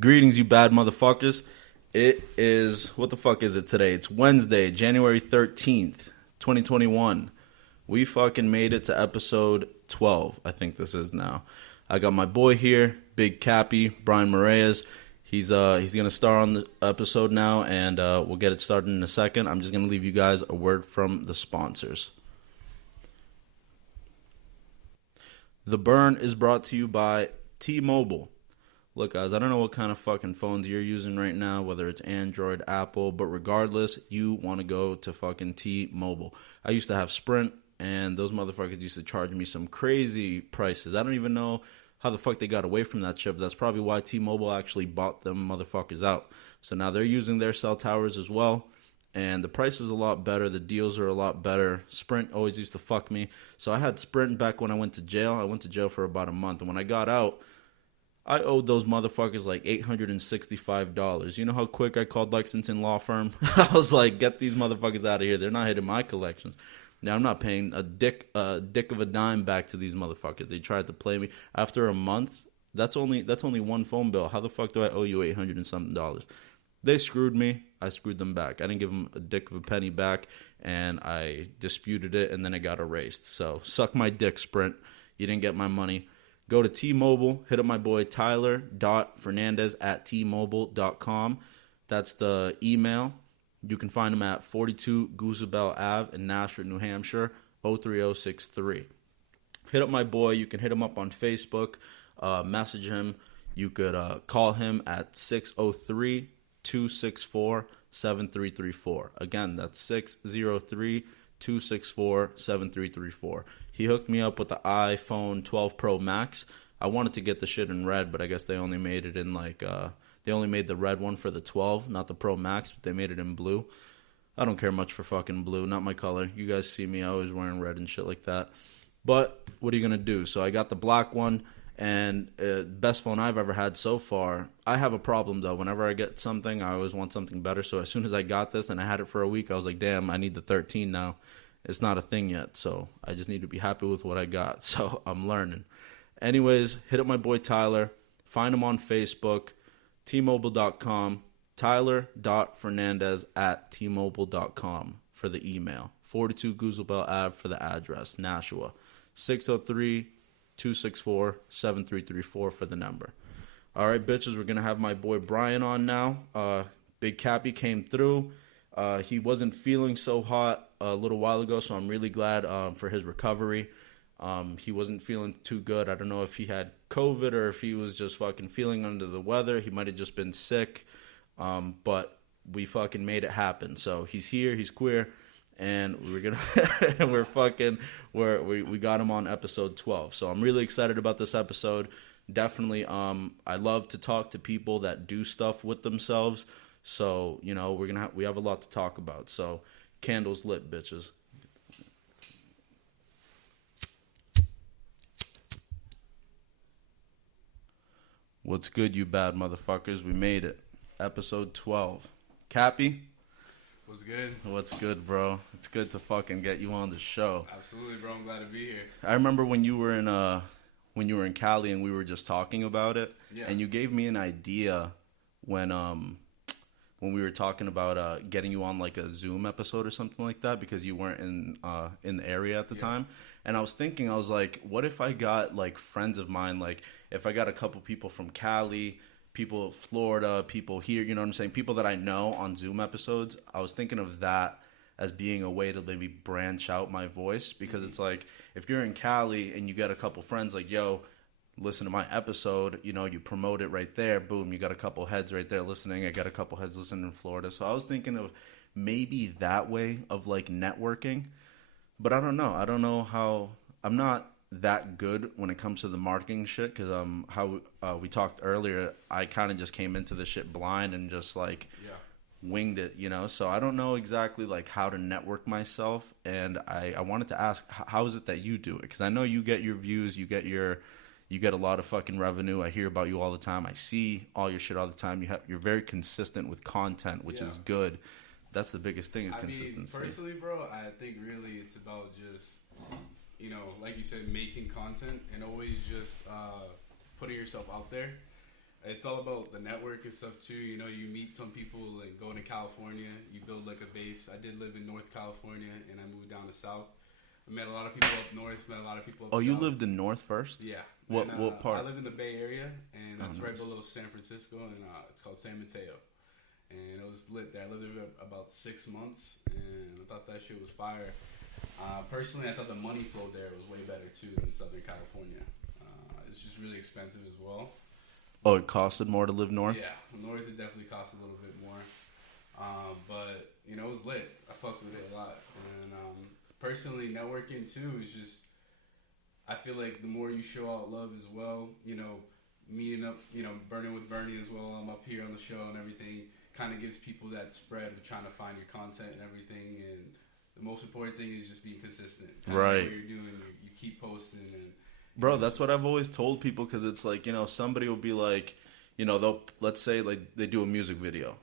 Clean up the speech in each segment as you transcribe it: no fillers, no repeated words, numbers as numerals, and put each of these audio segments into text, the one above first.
Greetings, you bad motherfuckers. It is, what the fuck is it today? It's Wednesday, January 13th, 2021. We fucking made it to episode 12, I think this is now. I got my boy here, Big Kapi, Brian Moraes. He's going to star on the episode now, and we'll get it started in a second. I'm just going to leave you guys a word from the sponsors. The Burn is brought to you by T-Mobile. Look, guys, I don't know what kind of fucking phones you're using right now, whether it's Android, Apple, but regardless, you want to go to fucking T-Mobile. I used to have Sprint, and those motherfuckers used to charge me some crazy prices. I don't even know how the fuck they got away from that shit, but that's probably why T-Mobile actually bought them motherfuckers out. So now they're using their cell towers as well, and the price is a lot better. The deals are a lot better. Sprint always used to fuck me. So I had Sprint back when I went to jail. I went to jail for about a month, and when I got out, I owed those motherfuckers like $865. You know how quick I called Lexington Law Firm? I was like, get these motherfuckers out of here. They're not hitting my collections. Now I'm not paying a dick of a dime back to these motherfuckers. They tried to play me. After a month, that's only one phone bill. How the fuck do I owe you $800 and something? They screwed me. I screwed them back. I didn't give them a dick of a penny back, and I disputed it, and then it got erased. So suck my dick, Sprint. You didn't get my money. Go to T-Mobile, hit up my boy Tyler.Fernandez@tmobile.com. That's the email. You can find him at 42 Goosebell Ave in Nashua, New Hampshire, 03063. Hit up my boy. You can hit him up on Facebook, message him. You could call him at 603-264-7334. Again, that's 603-264-7334. He hooked me up with the iPhone 12 Pro Max. I wanted to get the shit in red, but I guess they only made it in they only made the red one for the 12, not the Pro Max, but they made it in blue. I don't care much for fucking blue, not my color. You guys see me, I always wearing red and shit like that. But what are you going to do? So I got the black one, and best phone I've ever had so far. I have a problem, though. Whenever I get something, I always want something better. So as soon as I got this and I had it for a week, I was like, damn, I need the 13 now. It's not a thing yet, so I just need to be happy with what I got. So I'm learning. Anyways, hit up my boy Tyler. Find him on Facebook, tmobile.com, Tyler.Fernandez@tmobile.com for the email. 42 Goosebell Ave for the address, Nashua. 603-264-7334 for the number. All right, bitches, we're going to have my boy Brian on now. Big Kapi came through. He wasn't feeling so hot a little while ago, so I'm really glad for his recovery. He wasn't feeling too good. I don't know if he had COVID or if he was just fucking feeling under the weather. He might have just been sick, but we fucking made it happen. So he's here, he's queer, and we got him on episode 12. So I'm really excited about this episode. Definitely, I love to talk to people that do stuff with themselves. So, you know, we have a lot to talk about. So, candles lit, bitches. What's good, you bad motherfuckers? We made it. Episode 12. Kapi? What's good? What's good, bro? It's good to fucking get you on the show. Absolutely, bro. I'm glad to be here. I remember when you were in Cali and we were just talking about it, yeah. And you gave me an idea when we were talking about getting you on like a Zoom episode or something like that because you weren't in the area at the time. And I was thinking, I was like, what if I got like friends of mine, like if I got a couple people from Cali, people Florida, people here, you know what I'm saying, people that I know on Zoom episodes. I was thinking of that as being a way to maybe branch out my voice because it's like if you're in Cali and you get a couple friends like, yo, listen to my episode, you know, you promote it right there, boom, you got a couple heads right there listening. I got a couple heads listening in Florida. So I was thinking of maybe that way of like networking, but I don't know how. I'm not that good when it comes to the marketing shit because how we talked earlier, I kind of just came into the shit blind and just like winged it, you know. So I don't know exactly like how to network myself, and I wanted to ask, how is it that you do it? Because I know you get your views, you get a lot of fucking revenue. I hear about you all the time. I see all your shit all the time. You're very consistent with content, which is good. That's the biggest thing is consistency. Personally, bro, I think really it's about just, you know, like you said, making content and always just putting yourself out there. it's all about the network and stuff too. You know, you meet some people like going to California, you build like a base. I did live in North California, and I moved down to South. I met a lot of people up north, met a lot of people up south. Oh, you lived in North first? Yeah. What part? I live in the Bay Area, and that's nice. right below San Francisco, and it's called San Mateo. And it was lit there. I lived there about 6 months, and I thought that shit was fire. Personally, I thought the money flow there was way better too than Southern California. It's just really expensive as well. Oh, it costed more to live north? Yeah, north it definitely cost a little bit more. But, you know, it was lit. I fucked with it a lot. And personally, networking too is just, I feel like the more you show out love as well, you know, meeting up, you know, burning with Bernie as well. I'm up here on the show and everything. Kind of gives people that spread of trying to find your content and everything. And the most important thing is just being consistent. Right. What you're doing, you keep posting. And bro, that's what I've always told people, because it's like, you know, somebody will be like, you know, let's say like they do a music video,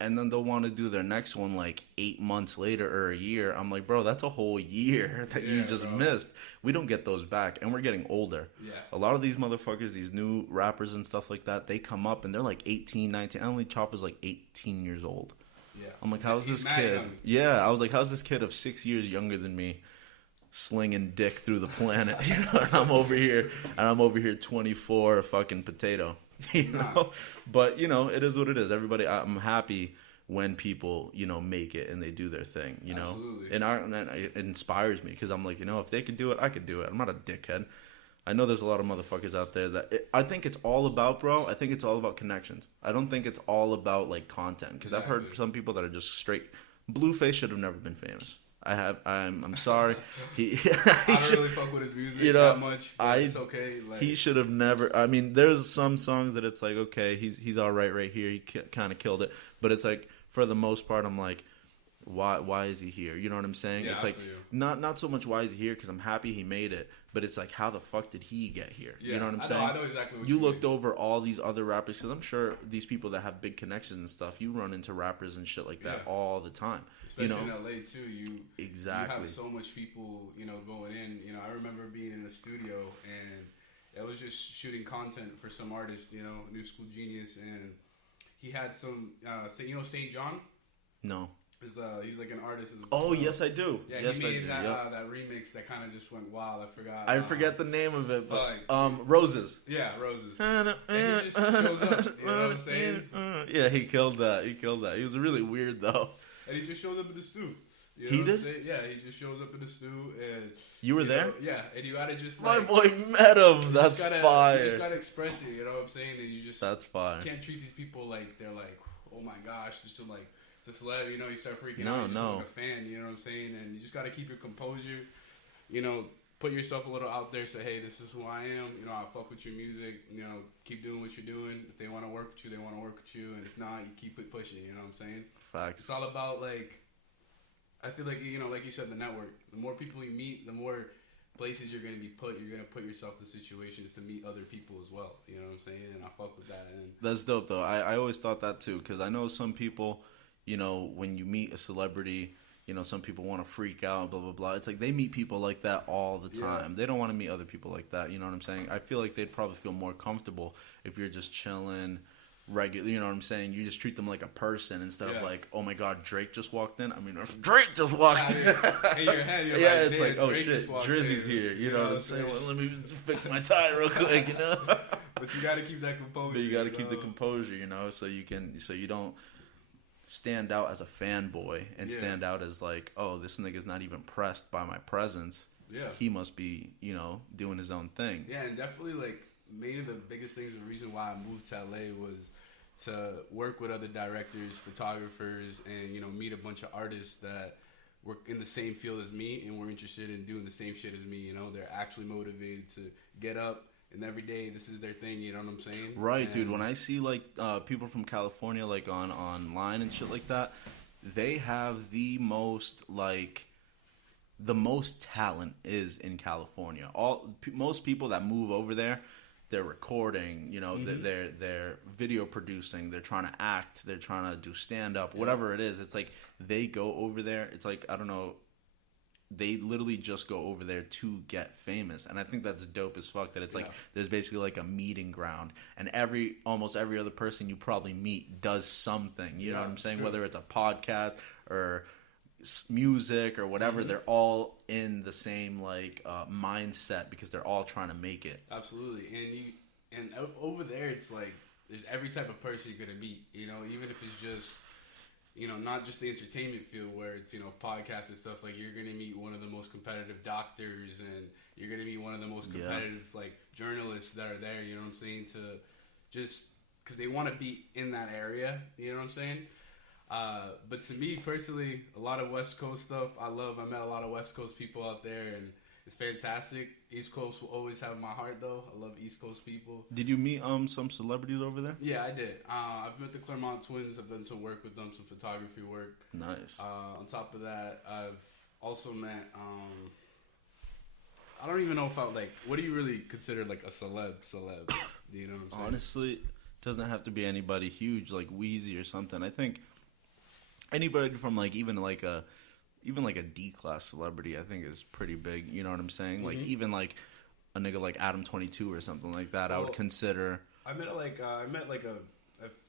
and then they'll want to do their next one like 8 months later or a year. I'm like, bro, that's a whole year that you just missed. We don't get those back, and we're getting older. Yeah. A lot of these motherfuckers, these new rappers and stuff like that, they come up and they're like 18, 19. Only Chopper's like 18 years old. Yeah. I'm like, how's this mad kid? young. Yeah, I was like, how's this kid of 6 years younger than me slinging dick through the planet? You know, and I'm over here 24, a fucking potato. You know, but you know, it is what it is. Everybody, I'm happy when people, you know, make it and they do their thing. You know, and it inspires me, because I'm like, you know, if they could do it, I could do it. I'm not a dickhead. I know there's a lot of motherfuckers out there that I think it's all about, bro. I think it's all about connections. I don't think it's all about like content, because I've heard some people that are just straight. Blueface should have never been famous. I'm sorry. I don't really fuck with his music, you know, that much. But it's okay. Like, he should have never. I mean, there's some songs that it's like, okay, he's all right here. He kind of killed it, but it's like, for the most part, I'm like, why is he here? You know what I'm saying? Yeah, it's like not so much why is he here, because I'm happy he made it, but it's like, how the fuck did he get here? Yeah, you know what I'm saying? I know exactly what you looked over all these other rappers, because I'm sure these people that have big connections and stuff, you run into rappers and shit like that all the time. Especially you know? in LA too. You have so much people, you know, going in. You know, I remember being in the studio and I was just shooting content for some artist, you know, New School Genius, and he had some, you know, St. John? No. He's like an artist. Oh, yes, I do. Yeah, yes, he made I do. that remix that kind of just went wild. I forget the name of it, but Roses. Yeah, Roses. And he just shows up. You know what I'm saying? Yeah, he killed that. He was really weird though. And he just shows up in the stew. You know he did? Yeah, he just shows up in the stew, and you were there. Yeah, and you gotta just my boy met him. That's fire. You just gotta express it. You know what I'm saying? And you just that's fire. You can't treat these people like they're like, oh my gosh, just like. It's a celeb, you know, you start freaking out. You're just like a fan, you know what I'm saying? And you just got to keep your composure, you know, put yourself a little out there, say, hey, this is who I am, you know, I fuck with your music, you know, keep doing what you're doing. If they want to work with you, they want to work with you, and if not, you keep it pushing, you know what I'm saying? Facts. It's all about, like, I feel like, you know, like you said, the network. The more people you meet, the more places you're going to be put. You're going to put yourself in situations to meet other people as well, you know what I'm saying? And I fuck with that. And that's dope, though. I always thought that, too, because I know some people... You know, when you meet a celebrity, you know, some people want to freak out, blah, blah, blah. It's like they meet people like that all the time. They don't want to meet other people like that. You know what I'm saying? I feel like they'd probably feel more comfortable if you're just chilling, regular. You know what I'm saying? You just treat them like a person instead of like, oh my God, Drake just walked in. I mean, if Drake just walked in. In your head, you're it's like, oh Drake shit, Drizzy's here. You know what I'm saying? Well, let me fix my tie real quick, you know? But you got to keep that composure. But you got to keep the composure, you know, so you don't stand out as a fanboy and stand out as like, oh, this nigga's not even pressed by my presence. Yeah. He must be, you know, doing his own thing. Yeah, and definitely like maybe the biggest things, the reason why I moved to LA was to work with other directors, photographers, and, you know, meet a bunch of artists that were in the same field as me and were interested in doing the same shit as me. You know, they're actually motivated to get up. And every day, this is their thing, you know what I'm saying? Right, and dude. When I see, like, people from California, like, online and shit like that, they have the most talent is in California. Most people that move over there, they're recording, you know, they're video producing, they're trying to act, they're trying to do stand-up, whatever it is. It's like they go over there. It's like, I don't know, they literally just go over there to get famous, and I think that's dope as fuck. That it's like Yeah. there's basically like a meeting ground, and almost every other person you probably meet does something. You know Yeah, what I'm saying? sure. Whether it's a podcast or music or whatever, they're all in the same like mindset because they're all trying to make it. Absolutely, and over there, it's like there's every type of person you're gonna meet. You know, even if it's just, you know, not just the entertainment field where it's, you know, podcasts and stuff. Like, you're gonna meet one of the most competitive doctors, and you're gonna meet one of the most competitive like journalists that are there. You know what I'm saying? To just because they want to be in that area. You know what I'm saying? But to me personally, a lot of West Coast stuff I love. I met a lot of West Coast people out there, and it's fantastic. East Coast will always have my heart, though. I love East Coast people. Did you meet some celebrities over there? Yeah, I did. I've met the Claremont twins. I've done some work with them, some photography work. Nice. On top of that, I've also met. I don't even know if I like. What do you really consider like a celeb? You know what I'm saying? Honestly, it doesn't have to be anybody huge like Wheezy or something. I think anybody from like even like a D-class celebrity, I think is pretty big. You know what I'm saying? Like even like a nigga like Adam 22 or something like that. I would consider. I've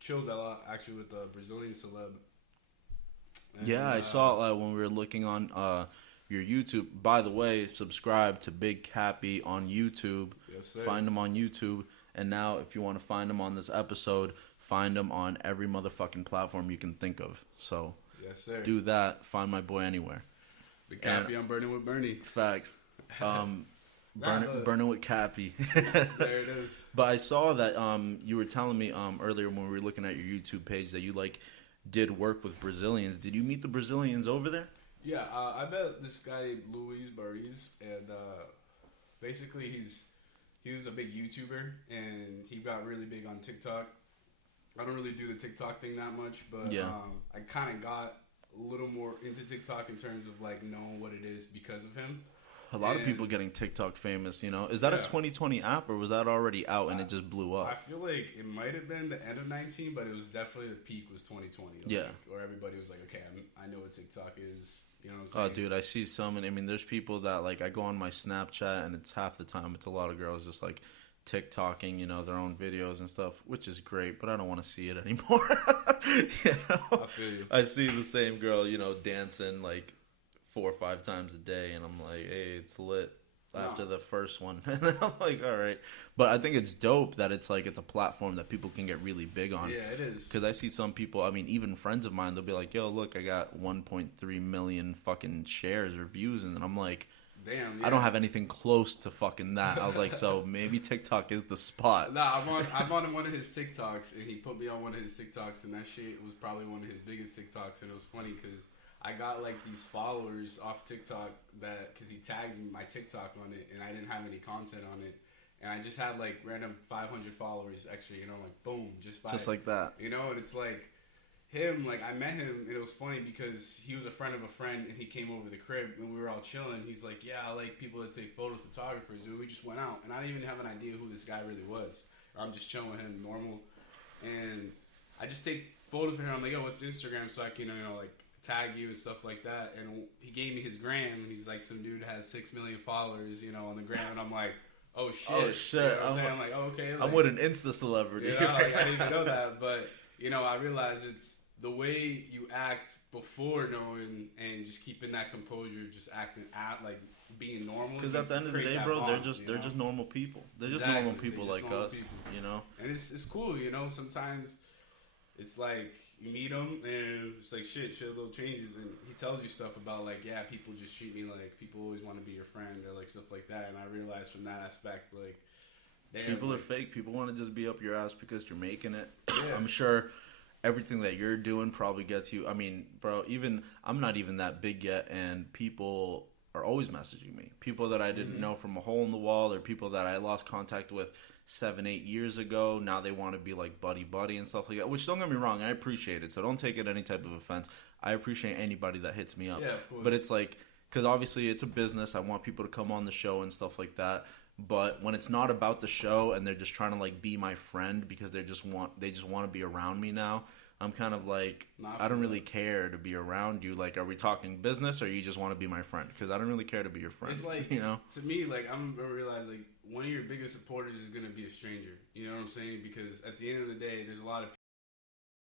chilled a lot actually with a Brazilian celeb. And, yeah, I saw when we were looking on your YouTube. By the way, subscribe to Big Kapi on YouTube. Yes, sir. Find him on YouTube. And now, if you want to find him on this episode, find him on every motherfucking platform you can think of. So, yes, sir. Do that. Find my boy anywhere. Big Kapi on Burning with Bernie. Facts. Burning with Kapi. There it is. But I saw that you were telling me earlier when we were looking at your YouTube page that you like did work with Brazilians. Did you meet the Brazilians over there? Yeah, I met this guy named Luis Barriz, and basically he was a big YouTuber, and he got really big on TikTok. I don't really do the TikTok thing that much, but I kind of got a little more into TikTok in terms of like knowing what it is because of him. A lot of people getting TikTok famous, you know. Is that a 2020 app, or was that already out and it just blew up? I feel like it might have been the end of 19, but it was definitely the peak was 2020. Like, where everybody was like, okay, I know what TikTok is. You know what I'm saying? Oh, dude, I see some, and I mean, there's people that, like, I go on my Snapchat, and it's half the time, it's a lot of girls just, like, TikToking, you know, their own videos and stuff, which is great, but I don't want to see it anymore. You know? I feel you. I see the same girl, you know, dancing, like, 4 or 5 times a day, and I'm like, hey, it's lit after the first one. And then I'm like, all right. But I think it's dope that it's like it's a platform that people can get really big on. Yeah, it is. Because I see some people, I mean, even friends of mine, they'll be like, yo, look, I got 1.3 million fucking shares or views. And then I'm like, damn, I don't have anything close to fucking that. I was like, so maybe TikTok is the spot. Nah, I'm on one of his TikToks, and he put me on one of his TikToks, and that shit was probably one of his biggest TikToks. And it was funny because I got like these followers off TikTok because he tagged my TikTok on it, and I didn't have any content on it, and I just had like random 500 followers extra, you know, like boom, just like that, you know. And it's like him, like I met him, and it was funny because he was a friend of a friend, and he came over to the crib, and we were all chilling. He's like, yeah, I like people that take photos, photographers, and we just went out, and I didn't even have an idea who this guy really was. I'm just chilling with him, normal, and I just take photos for him. I'm like, yo, what's Instagram, so I can, you know, like tag you and stuff like that. And he gave me his gram, and he's like, some dude has 6 million followers, you know, on the gram. And I'm like, oh shit. Oh shit. You know what I'm like, oh, okay. Like, I'm with an Insta celebrity. You know, like, I didn't even know that. But, you know, I realized it's the way you act before knowing and just keeping that composure, just acting out, like being normal. Because at the end of the day, bro, bond, they're just normal people. They're just normal people like us, you know? And it's cool, you know? Sometimes it's like, you meet him, and it's like, shit, little changes, and he tells you stuff about, like, yeah, people just treat me like, people always want to be your friend, or, like, stuff like that, and I realized from that aspect, like, damn, people are fake. People want to just be up your ass because you're making it. Yeah. I'm sure everything that you're doing probably gets you, I mean, bro, I'm not even that big yet, and people are always messaging me. People that I didn't know from a hole in the wall, or people that I lost contact with 7-8 years ago, now they want to be like buddy and stuff like that, which don't get me wrong, I appreciate it, so don't take it any type of offense. I appreciate anybody that hits me up. Yeah, of course. But it's like, because obviously it's a business, I want people to come on the show and stuff like that, But when it's not about the show and they're just trying to like be my friend because they just want to be around me now, I'm kind of like, I don't really care to be around you. Like, are we talking business or you just want to be my friend? Because I don't really care to be your friend. It's like, you know, to me, like, I'm gonna realize like one of your biggest supporters is gonna be a stranger. You know what I'm saying? Because at the end of the day, there's a lot of